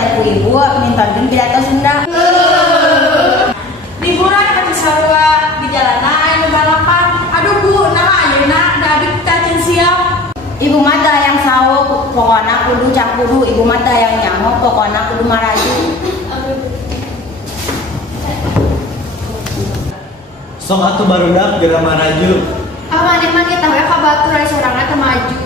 saya ku ibu minta pidato Sunda. Liburan ke Cisarua di jalanan anu balapan. Aduh Bu, nah ayeuna da cacing siap. Ibu mata yang sawo pokokna kudu campuru, ibu mata yang nyaho pokokna kudu maraju. Sok atuh barudak geura maraju. Aman emang kita we ka batur aya sorangan teu maju.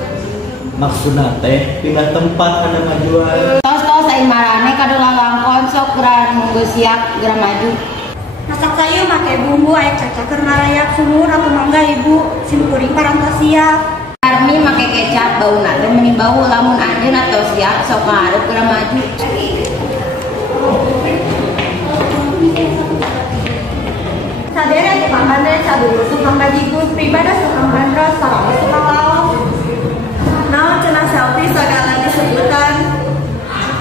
Maksudna teh pindah tempat kana majuan. Tos aing marane kadu lalangkon sok geura munggu siap geura maju. Masak sayur make bumbu aya cacakeun ngarayak sumur atau mangga ibu sim kuring parantos siap. Armi make kecap bauna teh meni bau lamun anjeun atau siap sok ngarep geura maju. Sadere tukang bandrek sadulu tukang bajigus pribadi tukang bandros sareng tukang lauk. Naon cenah selfie sagala disebutan.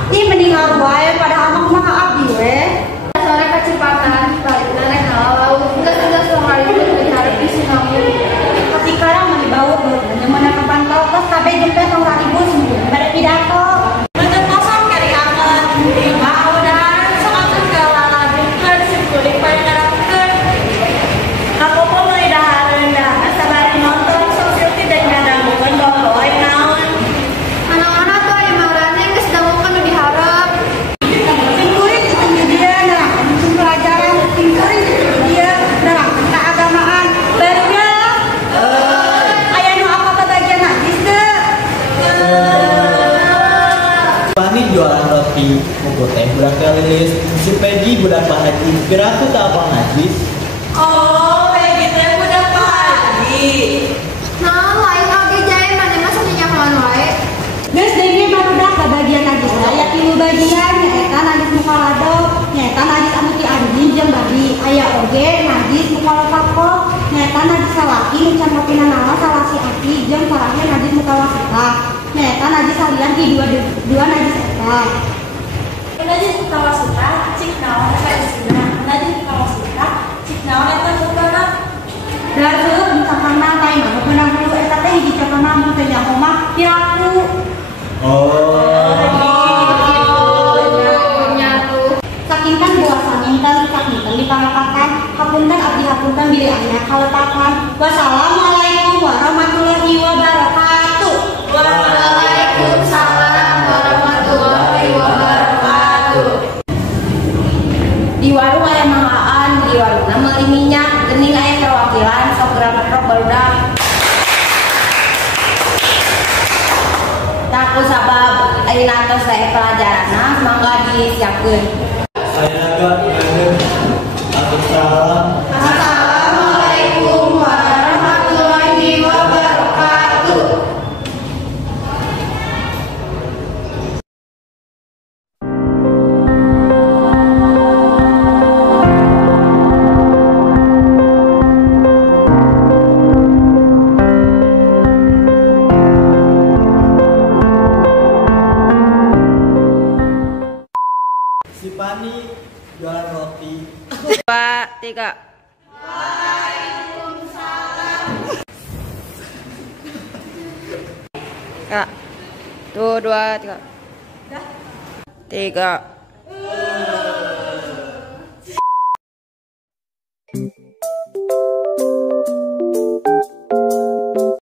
Ih mending wae padahal mah abdi we. Sore kecepatan balikna rek laut. Geus sok ribut diharap di Sinau. Pasti sekarang meni baut jeung mana kepantau tos kabeh jempet tong ribut semua pada pidato. Bener kosong kari anget. Mau dan sok atuh galala jengkeun sim kuring bae ngarapkeun. Aku pun mulai dahareun dah sabari nonton sok silti dan ngadangukeun boboy naon. Mana-mana tuh aya marane geus dangukeun nu diharap. Timkuring itu dia nah, pelajaran timkuring itu dia nah, keagamaan barunya. Aya nu apa bagian najis teh? Pani jualan roti, buku teh budak lilis, si Peggy budak Pak Haji, kira tuh tak apa najis. Oh, kayak gitu ya budak Pak Haji. Nah, lain lagi jae mane mah sadinya kawan wae. Geus deui barudak bagian najis aya 3 bagian nyaeta najis mukalado, nyaeta najis anu ti anjing jeung babi, aya oge najis mukalapako, nyaeta najis salaki nu can mapina nama salasi ati jeung parahnya najis mukawasita. Nyaeta najis salian ti dua najis eta. Najis mukawasita cik naon eta isina. Najis mukawasita cik naon eta sukana. Dareuh misalkan lain mah beunang dulu eta teh hiji contohna mun teh nyaho mah piraku. Saking kan buah saminten sakinten dipangakakan hapunten abdi hapunten bilih aya kaletakan. Wassalamualaikum warahmatullahi wabarakatuh. Waalaikumsalam warahmatullahi wabarakatuh. Di warung aya mangaan, di warungna meuli minyak, geuning aya perwakilan sok geura metrok barudak. Tak kusabab ayeuna tos bae pelajaranna mangga disiapkeun. Saya agak ngadeg. Assalam. Assalamualaikum warahmatullahi wabarakatuh. Si Pani jualan roti. 2, 3. Kak. 2, 3. 3.